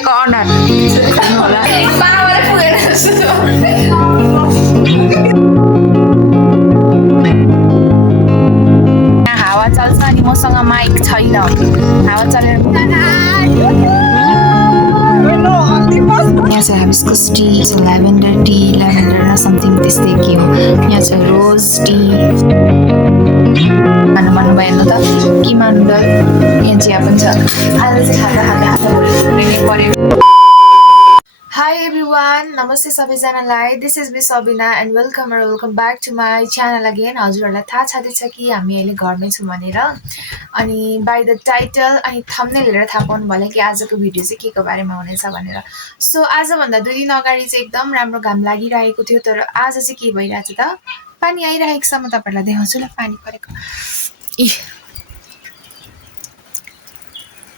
गरेको अनर होला हावा चल्छ अनि मसँग माइक छैन हावा चलेर यहाँ चाहिँ हाबिस्कस टी ल्याभेन्डर ल्याभेन्डर न समथिङ त्यस्तै के हो यहाँ चाहिँ रोज टी खानु भन्नुभयो हेर्नु त के मान्नु त यहाँ चिया पनि छ आज चाहिँ खाँदा पऱ्यो Hi everyone, namaste सबैजनालाई this is B Sabina and welcome back to my channel again हजुरहरूलाई थाहा छँदैछ कि हामी अहिले घरमै छौँ भनेर अनि बाई द टाइटल अनि थम्बनेल हेरेर थाहा पाउनु भयो कि आजको भिडियो चाहिँ के को बारेमा हुनेछ भनेर सो आजभन्दा 2 दिन अगाडि चाहिँ एकदम राम्रो घाम लागिरहेको थियो तर आज चाहिँ के भइरहेछ त पानी आइरहेको छ म तपाईँहरूलाई देखाउँछु ल पानी परेको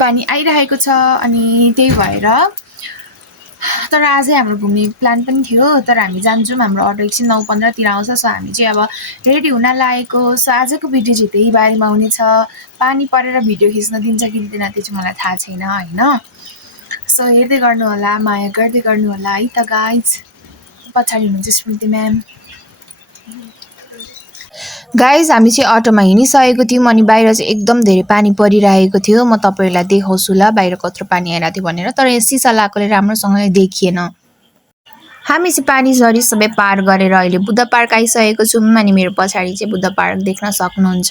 पानी आइरहेको छ अनि त्यही भएर तर आजै हाम्रो घुम्ने प्लान पनि थियो तर हामी जान्छौँ हाम्रो अटो एकछिन 9:15 तिर आउँछ सो हामी चाहिँ अब रेडी हुन लागेको सो आजको भिडियो चाहिँ त्यही बारेमा हुनेछ पानी परेर भिडियो खिच्न दिन्छ कि दिँदैन त्यो चाहिँ मलाई थाहा छैन हैन सो हेर्दै गर्नु होला माया गर्दै गर्नु होला है त गाइज पछाडि हुनुहुन्छ स्मृति म्याम गाइज हामी चाहिँ अटोमा हिँडिसकेको थियौँ अनि बाहिर चाहिँ एकदम धेरै पानी परिरहेको थियो म तपाईहरुलाई देखाउँछु ल बाहिर कत्रो पानी आइरहेको थियो भनेर तर यहाँ सिसा लाकोले राम्रोसँगले देखिएन हामी चाहिँ पानी झरी सबै पार गरेर अहिले बुद्ध पार्क आइसकेको छौँ अनि मेरो पछाडि चाहिँ बुद्ध पार्क देख्न सक्नुहुन्छ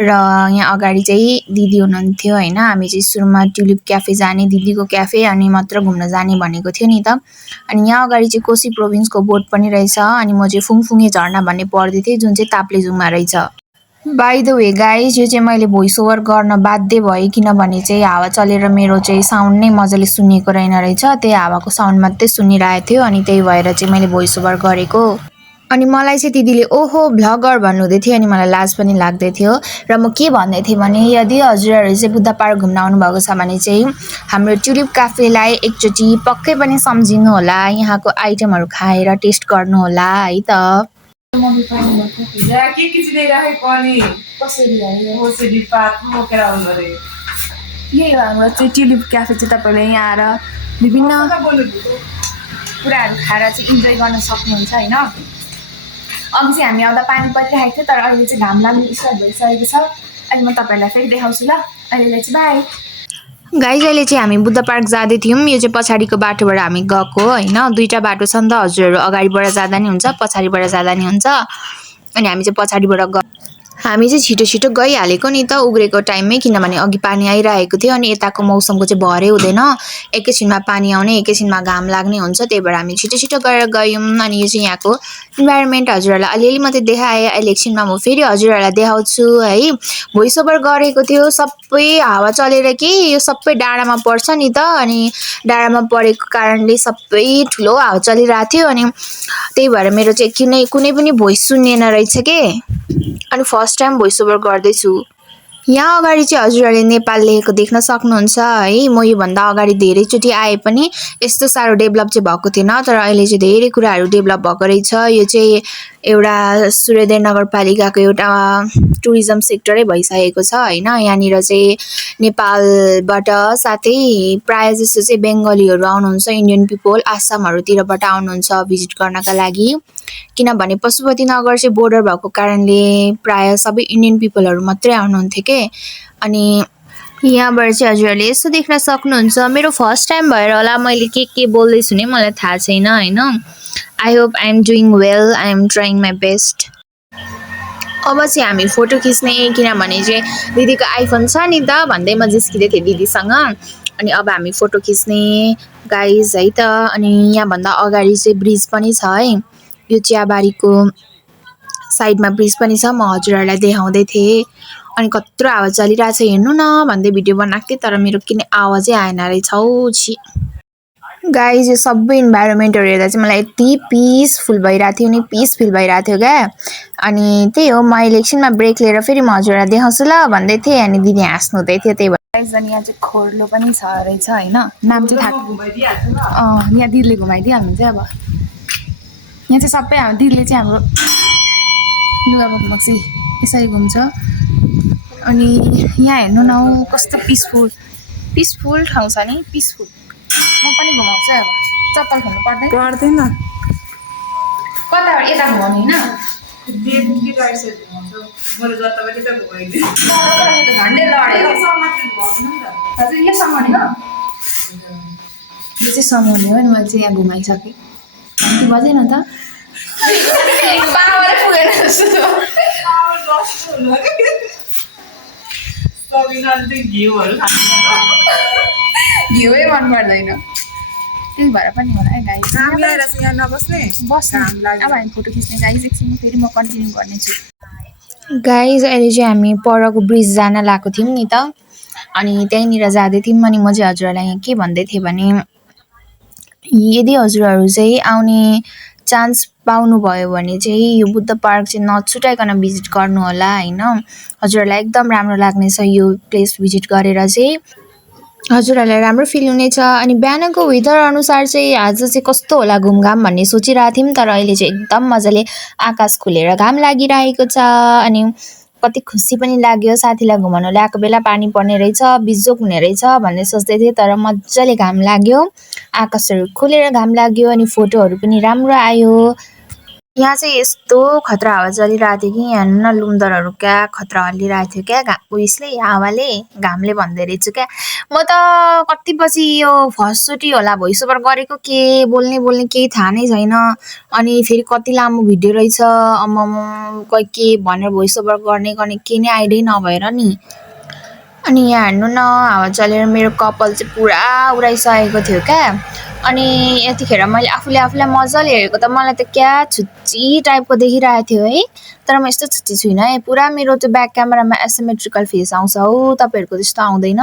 र यहाँ अगाडि चाहिँ दिदी हुनुहुन्थ्यो हैन हामी चाहिँ सुरुमा ट्युलिप क्याफे जाने दिदीको क्याफे अनि मात्र घुम्न जाने भनेको थियो नि त अनि यहाँ अगाडि चाहिँ कोशी प्रोभिन्सको बोर्ड पनि रहेछ अनि म चाहिँ फुङफुङे झरना भन्ने पढ्दै थिएँ जुन चाहिँ ताप्लेजुङमा रहेछ बाइ द वे गाइज यो चाहिँ मैले भोइस ओभर गर्न बाध्य भएँ किनभने चाहिँ हावा चलेर मेरो चाहिँ साउन्ड नै मजाले सुनिएको रहेन रहेछ त्यही हावाको साउन्ड मात्रै सुनिरहेको थियो अनि त्यही भएर चाहिँ मैले भोइस ओभर गरेको अनि मलाई चाहिँ दिदीले ओहो भ्लगर भन्नुहुँदै थियो अनि मलाई लाज पनि लाग्दै थियो र म के भन्दै थिएँ भने यदि हजुरहरू चाहिँ बुद्ध पार्क घुम्न आउनु भएको छ भने चाहिँ हाम्रो ट्युलिप क्याफेलाई एकचोटि पक्कै पनि सम्झिनु होला यहाँको आइटमहरू खाएर टेस्ट गर्नु होला है त यही हो हाम्रो चाहिँ ट्युलिप क्याफे चाहिँ तपाईँले यहाँ आएर विभिन्न कुराहरू खाएर चाहिँ इन्जोय गर्न सक्नुहुन्छ होइन अघि चाहिँ हामी आउँदा पानी परिरहेको थियो तर अहिले चाहिँ घाम लाग्नु स्टार्ट भइसकेको छ अहिले म तपाईँहरूलाई फेरि देखाउँछु ल अहिले चाहिँ बाई गाइज अहिले चाहिँ हामी बुद्ध पार्क जाँदै थियौँ यो चाहिँ पछाडिको बाटोबाट हामी गएको होइन दुईटा बाटो छ नि त हजुरहरू अगाडिबाट जाँदा नि हुन्छ पछाडिबाट जाँदा नि हुन्छ अनि हामी चाहिँ पछाडिबाट हामी चाहिँ छिटो छिटो गइहालेको नि त उग्रेको टाइममै किनभने अघि पानी आइरहेको थियो अनि यताको मौसमको चाहिँ भरै हुँदैन एकैछिनमा पानी आउने एकैछिनमा घाम लाग्ने हुन्छ त्यही भएर हामी छिटो छिटो गरेर गयौँ अनि यो चाहिँ यहाँको इन्भाइरोमेन्ट हजुरहरूलाई अलिअलि मात्रै देखाएँ अहिले एकछिनमा म फेरि हजुरहरूलाई देखाउँछु है भोइस ओभर गरेको थियो सबै हावा चलेर कि यो सबै डाँडामा पर्छ नि त अनि डाँडामा परेको कारणले सबै ठुलो हावा चलिरहेको थियो अनि त्यही भएर मेरो चाहिँ कुनै पनि भोइस सुनिएन रहेछ के अनि फर्स्ट टाइम भोइस ओभर गर्दैछु यहाँ अगाडि चाहिँ हजुरहरूले नेपाल लेखेको देख्न सक्नुहुन्छ है म योभन्दा अगाडि धेरैचोटि आए पनि यस्तो साह्रो डेभलप चाहिँ भएको थिएन तर अहिले चाहिँ धेरै कुराहरू डेभलप भएको रहेछ यो चाहिँ एउटा सूर्योदय नगरपालिकाको एउटा टुरिज्म सेक्टरै भइसकेको छ होइन यहाँनिर चाहिँ नेपालबाट साथै प्रायः जस्तो चाहिँ बेङ्गलीहरू आउनुहुन्छ इन्डियन पिपल आसामहरूतिरबाट आउनुहुन्छ भिजिट गर्नका लागि किनभने पशुपतिनगर चाहिँ बोर्डर भएको कारणले प्रायः सबै इन्डियन पिपलहरू मात्रै आउनुहुन्थ्यो के अनि यहाँबाट चाहिँ हजुरहरूले यसो देख्न सक्नुहुन्छ मेरो फर्स्ट टाइम भएर होला मैले के बोल्दैछु नि मलाई थाहा छैन होइन I hope I am doing well I am trying my best अब चाहिँ हामी फोटो खिच्ने किनभने चाहिँ दिदीको आइफोन छ नि त भन्दै म जिस्किँदै थिएँ दिदीसँग अनि अब हामी फोटो खिच्ने गाइज है त अनि यहाँभन्दा अगाडि चाहिँ ब्रिज पनि छ है यो चियाबारीको साइडमा ब्रिज पनि छ म हजुरहरूलाई देखाउँदै थिएँ अनि कत्रो आवाज चलिरहेछ हेर्नु न भन्दै भिडियो बनाएको थिएँ तर मेरो किन आवाजै आएन रहेछ हौ छि गाइज यो सबै इन्भाइरोमेन्टहरू हेर्दा चाहिँ मलाई यति पिसफुल भइरहेको थियो नि पिस फिल भइरहेको थियो क्या अनि त्यही हो म अहिले एकछिनमा ब्रेक लिएर फेरि म हजुरलाई देखाउँछु ल भन्दै थिएँ अनि दिदी हाँस्नु हुँदै थियो त्यही भएर गाइज अनि यहाँ चाहिँ खोर्लो पनि छ रहेछ होइन नाम चाहिँ थाहा यहाँ दिदीले घुमाइदिइहाल्नुहुन्छ अब यहाँ चाहिँ सबै हाम्रो दिदीले चाहिँ हाम्रो लुगा बोक्सी यसरी घुम्छ अनि यहाँ हेर्नु न कस्तो पिसफुल ठाउँ छ नि पिसफुल म पनि घुमाउँछु अब चप्पल खोल्नु पर्दैन पर्दैन कताबाट यता घुमाउने होइन डेली राइट साइड घुमाउँछु मैले जताबाट त घुमाइदिएँ झन्डै लड्यो समाजले घुमाउँछु नि त हजुर यो समाउने हो यो चाहिँ समाउने हो नि मैले चाहिँ यहाँ घुमाइसकेँ कति बजेन त पावर पुगेन जस्तो घिउहरू घिउै मन पर्दैन त्यही भएर पनि होला है गाइस हामी आएर चाहिँ यहाँ नबस्ने बस्नु घाम लाग्यो। अब हामी फोटो खिच्ने गाइस एकछिन फेरि म कन्टिन्यू गर्नेछु गाइस अहिले चाहिँ हामी परको ब्रिज जान लागेको थियौँ नि त अनि त्यहीँनिर जाँदै थियौँ अनि म चाहिँ हजुरहरूलाई यहाँ के भन्दै थिएँ भने यदि हजुरहरू चाहिँ आउने चान्स पाउनुभयो भने चाहिँ यो बुद्ध पार्क चाहिँ नछुटाइकन भिजिट गर्नु होला होइन हजुरहरूलाई एकदम राम्रो लाग्नेछ यो प्लेस भिजिट गरेर चाहिँ हजुरहरूलाई राम्रो फिल हुनेछ अनि बिहानको वेदर अनुसार चाहिँ आज चाहिँ कस्तो होला घुमघाम भन्ने सोचिरहेको थियौँ तर अहिले चाहिँ एकदम मजाले आकाश खुलेर घाम लागिरहेको छ अनि कति खुसी पनि लाग्यो साथीलाई घुमाउन ल्याएको बेला पानी पर्ने रहेछ बिजोक हुने रहेछ भन्ने सोच्दै थिएँ तर मजाले घाम लाग्यो आकाशहरू खुलेर घाम लाग्यो अनि फोटोहरू पनि राम्रो आयो यहाँ चाहिँ यस्तो खतरा हावा चलिरहेको थियो कि यहाँ हेर्नु न लुमदरहरू क्या खतरा हल्लिरहेको थियो क्या उयसले हावाले घामले भन्दै रहेछु क्या म त कति पछि यो फर्स्टचोटि होला भोइस ओभर गरेको के बोल्ने केही थाहा नै छैन अनि फेरि कति लामो भिडियो रहेछ अम्म कोही के भनेर भोइस ओभर गर्ने के नै आइडिया नभएर नि अनि यहाँ हेर्नु न हावा चलेर मेरो कपाल चाहिँ पुरा उडाइसकेको थियो क्या अनि यतिखेर मैले आफूलाई मजाले हेरेको त मलाई त क्या छुच्ची टाइपको देखिरहेको थियो है तर म यस्तो छुच्ची छुइनँ है पुरा मेरो त्यो ब्याक क्यामेरामा एसिमेट्रिकल फेस आउँछ हौ तपाईँहरूको त्यस्तो आउँदैन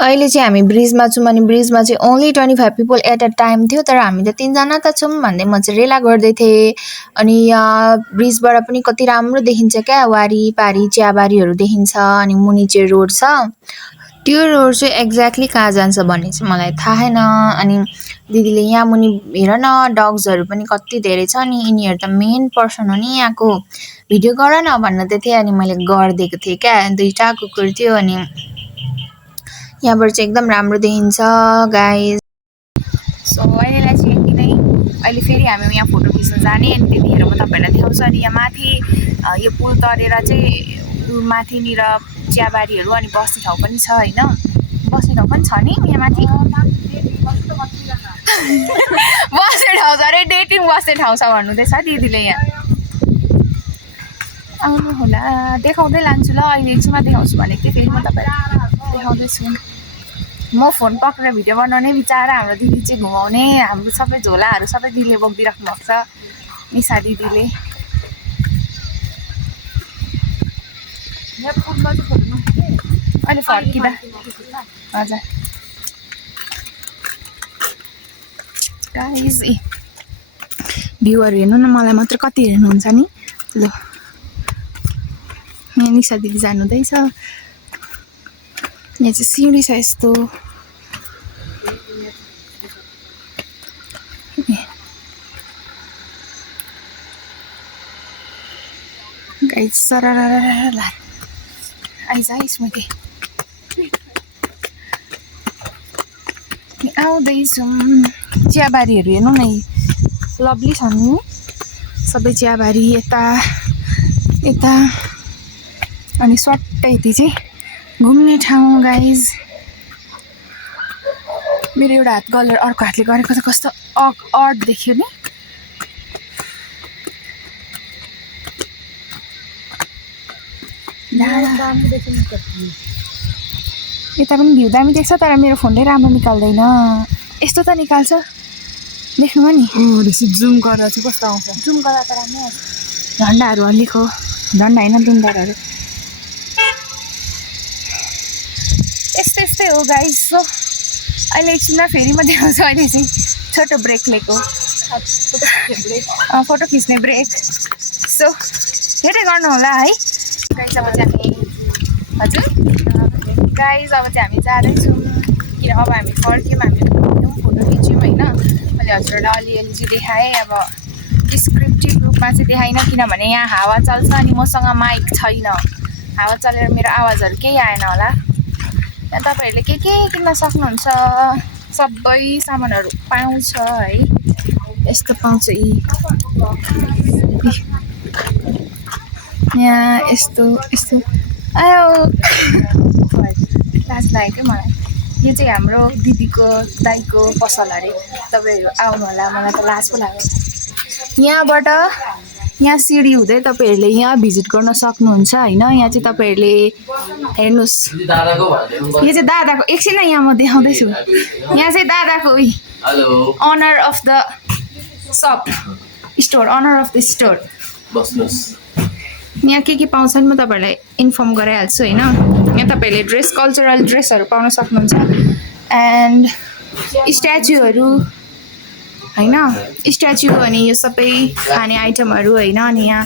अहिले चाहिँ हामी ब्रिजमा छौँ अनि ब्रिजमा चाहिँ only 25 people at a time थियो तर हामी त 3 जना त छौँ भन्दै म चाहिँ रेला गर्दै थिएँ अनि यहाँ ब्रिजबाट पनि कति राम्रो देखिन्छ क्या वारिपारी चियाबारीहरू देखिन्छ अनि मुनि चाहिँ रोड छ त्यो रोड चाहिँ एक्ज्याक्टली कहाँ जान्छ भन्ने चाहिँ मलाई थाहा छैन अनि दिदीले यहाँ मुनि हेर न डग्सहरू पनि कति धेरै छ अनि यिनीहरू त मेन पर्सन हो नि यहाँको भिडियो गर न भन्दै थिएँ अनि मैले गरिदिएको थिएँ क्या 2टा कुकुर थियो अनि यहाँबाट चाहिँ एकदम राम्रो देखिन्छ गाइस सो अहिलेलाई चाहिँ यति नै अहिले फेरि हामी यहाँ फोटो खिच्न जाने अनि त्यतिखेर म तपाईँहरूलाई देखाउँछु अनि यहाँ माथि यो पुल तरेर चाहिँ माथिनिर चियाबारीहरू अनि बस्ने ठाउँ पनि छ होइन बस्ने ठाउँ पनि छ नि यहाँ माथि बस्ने ठाउँ छ अरे डेटिङ बस्ने ठाउँ छ भन्नुहुँदैछ दिदीले यहाँ आउनु होला देखाउँदै लान्छु ल अहिले एकछिनमा देखाउँछु भनेको थिएँ फेरि म तपाईँलाई देखाउँदैछु म फोन पक्रेर भिडियो बनाउने बिचारा हाम्रो दिदी चाहिँ घुमाउने हाम्रो सबै झोलाहरू सबै दिदीले बोकिदिइराख्नु भएको छ निशा दिदीले अहिले फर्किँदा हजुर गाइस भ्यूहरू हेर्नु न मलाई मात्र कति हेर्नुहुन्छ नि ल यहाँ निशा दिदी जानुहुँदैछ यहाँ चाहिँ सिँढी छ यस्तो गाइस सरररररर आइज मैले आउँदैछौँ चियाबारीहरू हेर्नु न लभली छन् नि सबै चियाबारी यता अनि सट्टै यति चाहिँ घुम्ने ठाउँ गाइज मेरो एउटा हात गलेर अर्को हातले गरेको त कस्तो अड देखियो नि यता पनि भ्यू दामी देख्छ तर मेरो फोनले राम्रो निकाल्दैन यस्तो त निकाल्छ देख्नुमा नि जुम गर्दा चाहिँ कस्तो आउँछ जुम गर्दा त राम्रो आउँछ झन्डाहरू हल्लिएको झन्डा होइन डुन्डाहरू यस्तै हो गाइस सो अहिले एकछिनमा फेरि म देखाउँछु अहिले चाहिँ छोटो ब्रेक लिएको फोटो खिच्ने ब्रेक सो हेर्दै गर्नु होला है गाइस अब चाहिँ हामी हजुर गाइस अब चाहिँ हामी जाँदैछौँ किन अब हामी फर्क्यौँ हामी फोटो खिच्यौँ होइन मैले हजुरहरूलाई अलिअलि चाहिँ देखाएँ अब डिस्क्रिप्टिभ रूपमा चाहिँ देखाइनँ किनभने यहाँ हावा चल्छ अनि मसँग माइक छैन हावा चलेर मेरो आवाजहरू केही आएन होला यहाँ तपाईँहरूले के किन्न सक्नुहुन्छ सबै सामानहरू पाउँछ है। यस्तो पाउँछ यहाँ यस्तो यस्तो आयो लाज लाग्यो क्या मलाई। यो चाहिँ हाम्रो दिदीको दाइको पसल अरे। तपाईँहरू आउनु होला, मलाई त लाज पो लाग्यो। यहाँबाट यहाँ सिडी हुँदै तपाईँहरूले यहाँ भिजिट गर्न सक्नुहुन्छ होइन। यहाँ चाहिँ तपाईँहरूले हेर्नुहोस्, यो चाहिँ दादाको, एकछिन यहाँ म देखाउँदैछु। यहाँ चाहिँ दादाको owner of the shop store, owner of the store. यहाँ के पाउँछन् म तपाईँहरूलाई इन्फर्म गराइहाल्छु होइन। यहाँ तपाईँहरूले ड्रेस, कल्चरल ड्रेसहरू पाउन सक्नुहुन्छ एन्ड स्ट्याचुहरू होइन, स्ट्याचु अनि यो सबै खाने आइटमहरू होइन। अनि यहाँ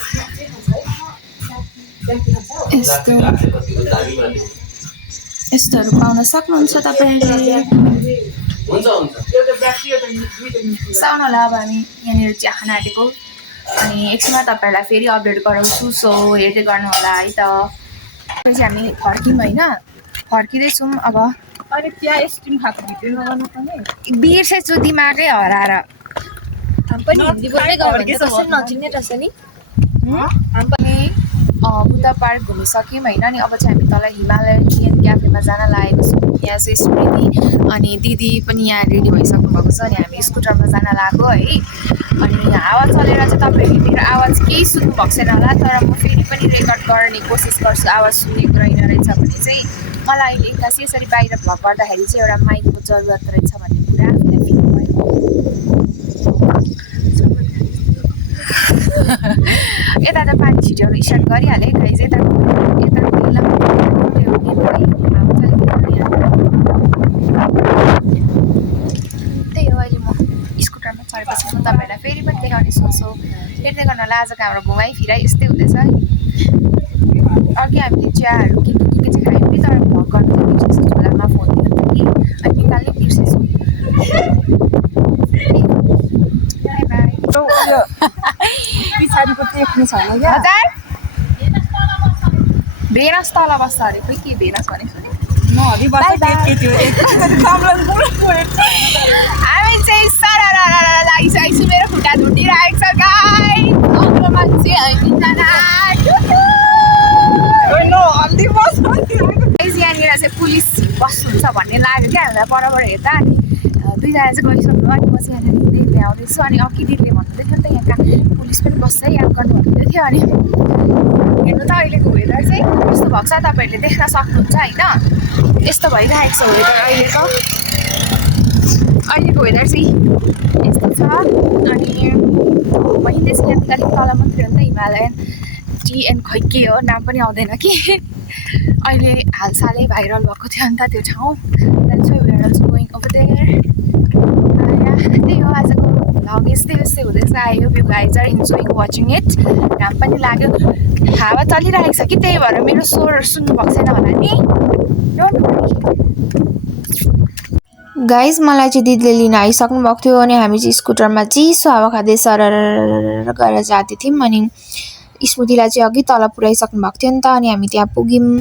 यस्तोहरू पाउन सक्नुहुन्छ तपाईँहरूले। साउन होला, अब हामी यहाँनिर चिया खान आँटेको अनि एकछिनमा तपाईँहरूलाई फेरि अपडेट गराउँछु। सो हेर्दै गर्नु होला है त। चाहिँ हामी फर्क्यौँ होइन, फर्किँदैछौँ अब। अनि त्यहाँ स्टिम खाएको भिडियो नगर्नु पर्ने बिर्सेछु, दिमागै हराएर। बुद्ध पार्क घुमिसक्यौँ होइन। अनि अब चाहिँ हामी तल हिमालयन क्याफेमा जान लागेको छौँ। यहाँ चाहिँ स्मृति अनि दिदी पनि यहाँ रेडी भइसक्नु भएको छ। अनि हामी स्कुटरमा जान लाग्यो है। अनि हावा चलेर चाहिँ तपाईँहरूले मेरो आवाज केही सुन्नु भएको छैन होला, तर म फेरि पनि रेकर्ड गर्ने कोसिस गर्छु। आवाज सुनेको रहेन रहेछ भने चाहिँ मलाई अहिले एक्कासी यसरी बाहिर भ्लग गर्दाखेरि चाहिँ एउटा माइकको जरुरत रहेछ भन्ने कुरा आफूलाई फिल भयो। यता त पानी छिट्याउनु स्टार्ट गरिहालेँ गाइज। यता त्यही हो। अहिले म स्कुटरमा चढेपछि म तपाईँहरूलाई फेरि पनि देखाउने सोच्छु। हेर्दै गर्नलाई आजको हाम्रो घुमाइ फिराइ यस्तै हुँदैछ है। अघि हामीले चियाहरू के चाहिँ खायौँ कि, तर भ्लग गर्नु चाहिँ बिर्सेछु। झोलामा फोन दिनु कि अनि निकाल्नै बिर्सेछु। पछाडिको देख्नु छैन क्या। हजुर भेनास तल बस्छ अरे। खोइ के भेनास भनेको हामी चाहिँ सारा लागिसकेको छु। मेरो खुट्टा धुटिरहेको छ गाइस। अग्लो मान्छे यहाँनिर चाहिँ पुलिस बस्नुहुन्छ भन्ने लाग्यो क्या हामीलाई परबाट हेर्दा। अनि दुईजना चाहिँ गइसक्नु। अनि म चाहिँ यहाँनिर हिँड्दै हिँड्दै आउँदैछु। अनि अघि दिदीले भन्नुहुँदै थियो नि त यहाँका पुलिस पनि बस्छ है, याद गर्नु भन्नुहुँदै थियो। अनि हेर्नु त अहिलेको वेदर चाहिँ यस्तो भएको छ, तपाईँहरूले देख्न सक्नुहुन्छ होइन। यस्तो भइरहेको छ वेदर अहिलेको वेदर चाहिँ यस्तो छ। अनि म हिँड्दैछु यहाँ अलिक तल मात्रै हो नि त, हिमालयन टी एन्ड खोइ के हो नाम पनि आउँदैन कि। अहिले हालसालै भाइरल भएको थियो नि त त्यो ठाउँ। That's why we are also going over there. त्यही हो आजको भ्लग यस्तै हुँदैछ। I hope you guys are enjoying watching it. घाम पनि लाग्यो, हावा चलिरहेको छ कि, त्यही भएर मेरो स्वर सुन्नु भएको छैन होला नि। गाइज मलाई चाहिँ दिदीले लिन आइसक्नु भएको थियो। अनि हामी चाहिँ स्कुटरमा चिसो हावा खाँदै सरर गरेर जाँदै थियौँ। अनि स्मृतिलाई चाहिँ अघि तल पुऱ्याइसक्नु भएको थियो नि त। अनि हामी त्यहाँ पुग्यौँ।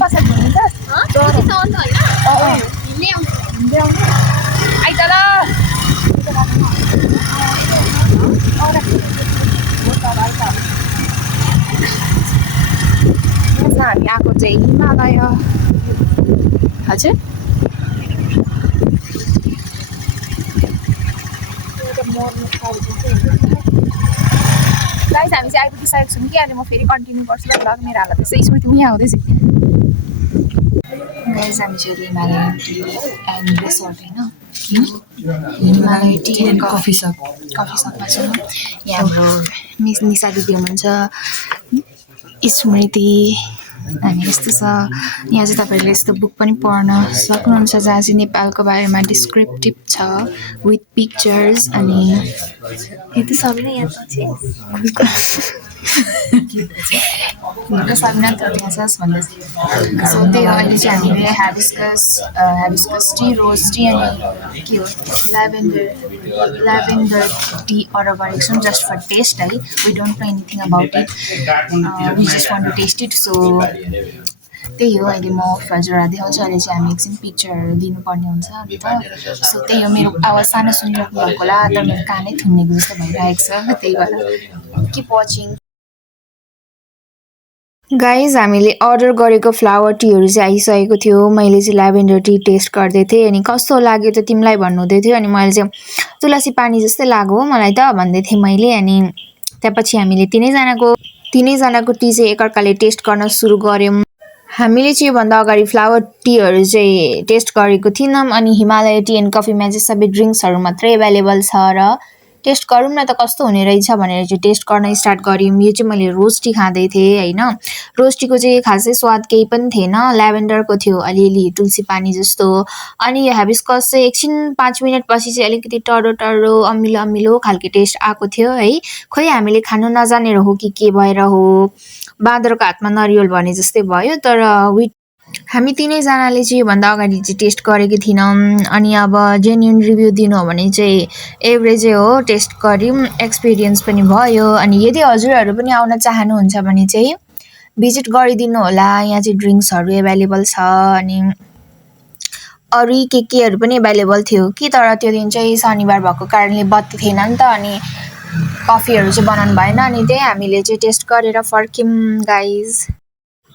हामी आएको चाहिँ हिमालय। हजुर गाइस हामी चाहिँ आइपुगिसकेको छौँ कि। अनि म फेरि कन्टिन्यू गर्छु ल भ्लग। मेरो हालत चाहिँ स्मृति पनि आउँदैछ गाइस। हामी चाहिँ हिमालय टी एन्ड रिसोर्ट होइन, हिमालय टी एन्ड कफी सपमा छौँ। यहाँ हाम्रो मिस निशा दिदी हुनुहुन्छ, स्मृति। अनि यस्तो छ यहाँ चाहिँ तपाईँहरूले यस्तो बुक पनि पढ्न सक्नुहुन्छ जहाँ चाहिँ नेपालको बारेमा डिस्क्रिप्टिभ छ विथ पिक्चर्स। अनि यति सबै नै यहाँ सबिना भन्दैछ। सो त्यही हो। अहिले चाहिँ हामीले ह्याबिस्कस टी, रोज टी अनि के हो ल्याभेन्डर टी अर्डर गरेको छौँ जस्ट फर टेस्ट है। We don't know anything about it, we just want to taste it. So त्यही हो अहिले म फजरा देखाउँछु अहिले चाहिँ हामी एकछिन पिक्चरहरू दिनुपर्ने हुन्छ अन्त सो त्यही हो मेरो आवाज सानो सुनिराख्नु भएको होला तर मेरो कानै थुन्नेको जस्तो भइरहेको छ त्यही भएर किप वाचिङ गाइज हामीले अर्डर गरेको फ्लावर टीहरू चाहिँ आइसकेको थियो मैले चाहिँ ल्याभेन्डर टी टेस्ट गर्दै थिएँ अनि कस्तो लाग्यो त तिमीलाई भन्नुहुँदै थियो अनि मैले चाहिँ तुलसी पानी जस्तै लाग्यो मलाई त भन्दै थिएँ मैले अनि त्यसपछि हामीले तिनैजनाको टी चाहिँ एकअर्काले टेस्ट गर्न सुरु गऱ्यौँ हामीले चाहिँ योभन्दा अगाडि फ्लावर टीहरू चाहिँ टेस्ट गरेको थिएनौँ अनि हिमालय टी एन्ड कफीमा चाहिँ सबै ड्रिङ्क्सहरू मात्रै एभाइलेबल छ र टेस्ट गरौँ न त कस्तो हुने रहेछ भनेर चाहिँ टेस्ट गर्न स्टार्ट गऱ्यौँ यो चाहिँ मैले रोज टी खाँदै थिएँ होइन रोज टीको चाहिँ खासै स्वाद केही पनि थिएन ल्याभेन्डरको थियो अलिअलि तुलसी पानी जस्तो अनि यो हाइबिस्कस चाहिँ एकछिन 5 मिनटपछि चाहिँ अलिकति टर्रो टर्रो अमिलो अमिलो खालको टेस्ट आएको थियो है खोइ हामीले खानु नजानेर हो कि के भएर हो बाँदरको हातमा नरिवल भने जस्तै भयो तर हामी तिनैजनाले चाहिँ योभन्दा अगाडि चाहिँ टेस्ट गरेको थिएनौँ अनि अब जेन्युन रिभ्यू दिनु हो भने चाहिँ एभरेजै हो टेस्ट गऱ्यौँ एक्सपिरियन्स पनि भयो अनि यदि हजुरहरू पनि आउन चाहनुहुन्छ भने चाहिँ भिजिट गरिदिनु होला यहाँ चाहिँ ड्रिङ्क्सहरू एभाइलेबल छ अनि अरू केहरू पनि एभाइलेबल थियो कि तर त्यो दिन चाहिँ शनिबार भएको कारणले बत्ती थिएन नि त अनि कफीहरू चाहिँ बनाउनु भएन अनि त्यही हामीले चाहिँ टेस्ट गरेर फर्क्यौँ गाइज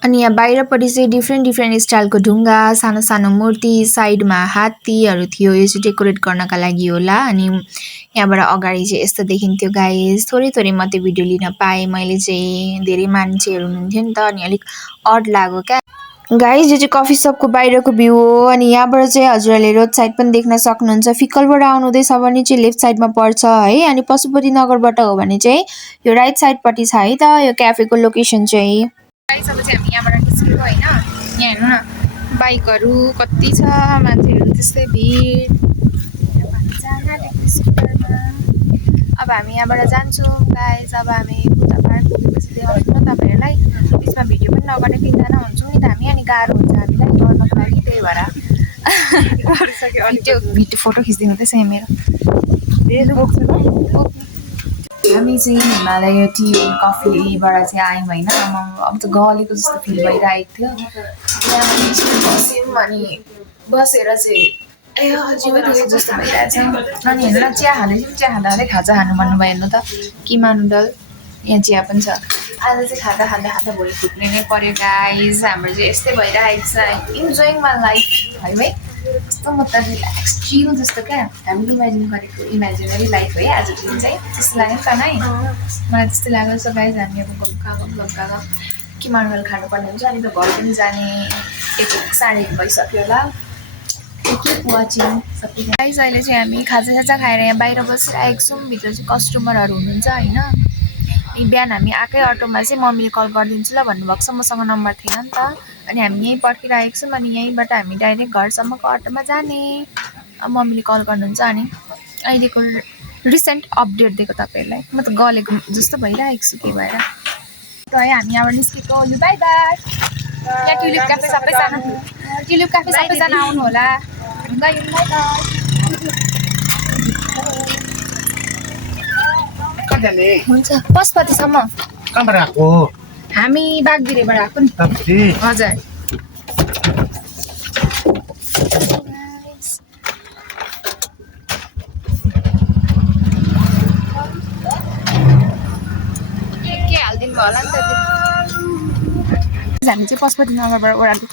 अनि यहाँ बाहिरपट्टि चाहिँ डिफ्रेन्ट स्टाइलको ढुङ्गा सानो सानो मूर्ति साइडमा हात्तीहरू थियो यो चाहिँ डेकोरेट गर्नका लागि होला अनि यहाँबाट अगाडि चाहिँ यस्तो देखिन्थ्यो गाइज थोरै मात्रै भिडियो लिन पाएँ मैले चाहिँ धेरै मान्छेहरू हुनुहुन्थ्यो नि त अनि अलिक अड लाग्यो क्या गाइज यो चाहिँ कफी सपको बाहिरको भ्यू हो अनि यहाँबाट चाहिँ हजुरहरूले रोड साइड पनि देख्न सक्नुहुन्छ फिक्कलबाट आउनुहुँदैछ भने चाहिँ लेफ्ट साइडमा पर्छ है अनि पशुपति नगरबाट हो भने चाहिँ यो राइट साइडपट्टि छ है त यो क्याफेको लोकेसन चाहिँ गाइज अब चाहिँ हामी यहाँबाट निस्केको होइन यहाँ हेर्नु न बाइकहरू कति छ मान्छेहरू त्यस्तै भिड अब हामी यहाँबाट जान्छौँ गाइज अब हामी बुद्ध पार्क पुगेपछि देखाउँछौँ न तपाईँहरूलाई बिचमा भिडियो पनि नगर्ने तिनजना हुन्छौँ नि त हामी अनि गाह्रो हुन्छ हामीलाई गर्नको लागि त्यही भएर भिडियो फोटो खिचिदिनु हुँदैछ यहाँ मेरो हामी चाहिँ हिमालय टी कफीबाट चाहिँ आयौँ होइन अब त गलेको जस्तो फिल भइरहेको थियो यहाँ बस्यौँ अनि बसेर चाहिँ ए जिउ दुखेको जस्तो भइरहेछ अनि हेर्नु न चिया खाँदैछौँ चिया खाँदा खाँदै खाजा खानु भन्नुभयो हेर्नु त किमा नुडल यहाँ चिया पनि छ आज चाहिँ खाँदा खाँदा भोलि फुट्ने नै पऱ्यो गाइज हाम्रो चाहिँ यस्तै भइरहेको छ इन्जोइङ माई लाइफ है भाइ कस्तो म त रिल्याक्स चिल जस्तो क्या हामीले इमेजिन गरेको इमेजिनरी लाइफ है आजको दिन चाहिँ त्यस्तो लाग्यो नि त नै मलाई त्यस्तै लाग्यो सो गाइज हामी अब घम्का किमा नुडल खानुपर्ने हुन्छ अनि त घर पनि जाने 1:30 भइसक्यो होला वाचिङ सबैजना गाइज अहिले चाहिँ हामी खाजा खाएर यहाँ बाहिर बसिरहेको छौँ भित्र चाहिँ कस्टमरहरू हुनुहुन्छ होइन बिहान हामी आएकै अटोमा चाहिँ मम्मीले कल गरिदिन्छु ल भन्नुभएको छ मसँग नम्बर थिएन नि त अनि हामी यहीँ पर्खिरहेको छौँ अनि यहीँबाट हामी डाइरेक्ट घरसम्मको अटोमा जाने मम्मीले कल गर्नुहुन्छ अनि अहिलेको रिसेन्ट अपडेट दिएको तपाईँहरूलाई म त गलेको जस्तो भइरहेको छु त्यही भएर त है हामी यहाँबाट निस्केको लु बाई बाई यहाँ ट्युलिप क्याफे सबैजना आउनु होला हुन्छ पशुपतिसम्म हामी बागगिरीबाट आएको नि हजुर के हालिदिनु भयो होला नि त हामी चाहिँ पशुपति नगरबाट ओह्रालो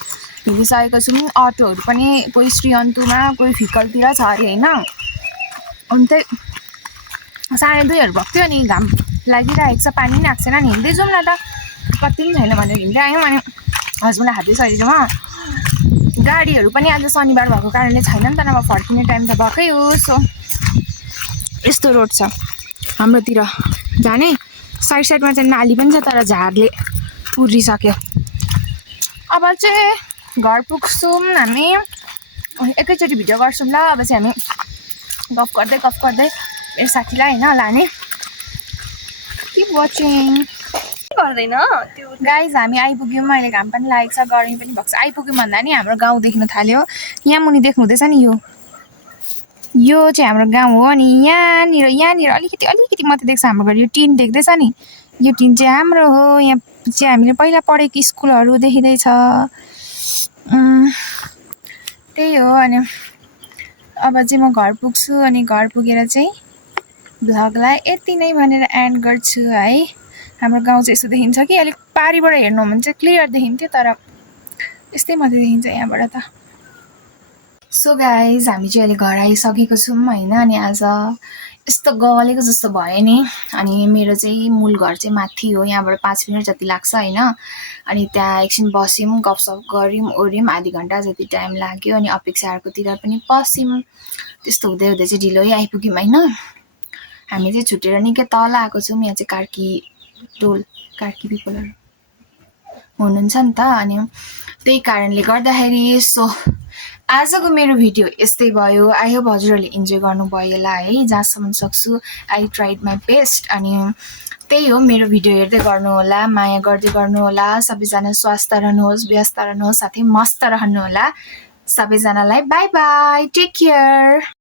हिँडिसकेको छौँ अटोहरू पनि कोही श्री अन्तुमा कोही फिकलतिर छ अरे होइन अनि त्यही 2:30 भएको थियो अनि घाम लागिरहेको छ पानी पनि आएको छैन नि हिँड्दै जाउँ न त कति पनि छैन भनेर हिँड्दै आयौँ अनि हस्बेन्डलाई खाँदैछ अहिलेसम्म गाडीहरू पनि आज शनिबार भएको कारणले छैन नि त नभए फर्किने टाइम त भएकै हो सो यस्तो रोड छ हाम्रोतिर जाने साइडमा चाहिँ नाली पनि छ तर झारले पुरिसक्यो अब चाहिँ घर पुग्छौँ हामी एकैचोटि भिडियो गर्छौँ ल अब चाहिँ हामी गफ गर्दै मेरो साथीलाई होइन लाने किप वाचिङ गर्दैन त्यो गाइज हामी आइपुग्यौँ अहिले घाम पनि लागेको छ गर्मी पनि भएको छ आइपुग्यौँ भन्दा नि हाम्रो गाउँ देख्न थाल्यो यहाँ मुनि देख्नु हुँदैछ नि यो चाहिँ हाम्रो गाउँ हो अनि यहाँनिर अलिकति मात्रै देख्छ हाम्रो घर यो टिन देख्दैछ नि यो टिन चाहिँ हाम्रो हो यहाँ चाहिँ हामीले पहिला पढेको स्कुलहरू देखिँदैछ त्यही हो। अनि अब चाहिँ म घर पुग्छु अनि घर पुगेर चाहिँ भ्लगलाई यति नै भनेर एन्ड गर्छु है। हाम्रो गाउँ चाहिँ यस्तो देखिन्छ कि अलिक पारिबाट हेर्नु हो भने चाहिँ क्लियर देखिन्थ्यो, तर यस्तै मात्रै देखिन्छ यहाँबाट त। सो गाइज हामी चाहिँ अहिले घर आइसकेको छौँ होइन। अनि आज यस्तो गलेको जस्तो भयो नि। अनि मेरो चाहिँ मूल घर चाहिँ माथि हो, यहाँबाट 5 मिनट जति लाग्छ होइन। अनि त्यहाँ एकछिन बस्यौँ, गफसफ गऱ्यौँ ओऱ्यौँ, आधी घन्टा जति टाइम लाग्यो। अनि अपेक्षाहरूकोतिर पनि पस्यौँ। त्यस्तो हुँदै हुँदै चाहिँ ढिलै आइपुग्यौँ होइन। हामी चाहिँ छुटेर निकै तल आएको छौँ। यहाँ चाहिँ कार्की पिपलहरू हुनुहुन्छ नि त। अनि त्यही कारणले गर्दाखेरि सो आजको मेरो भिडियो यस्तै भयो। आई होप हजुरहरूले इन्जोय गर्नुभयो होला है, जहाँसम्म सक्छु आई ट्राइड माई बेस्ट। अनि त्यही हो, मेरो भिडियो हेर्दै गर्नुहोला, माया गर्दै गर्नुहोला। सबैजना स्वस्थ रहनुहोस्, व्यस्त रहनुहोस्, साथै मस्त रहनुहोला। सबैजनालाई बाई बाई, टेक केयर।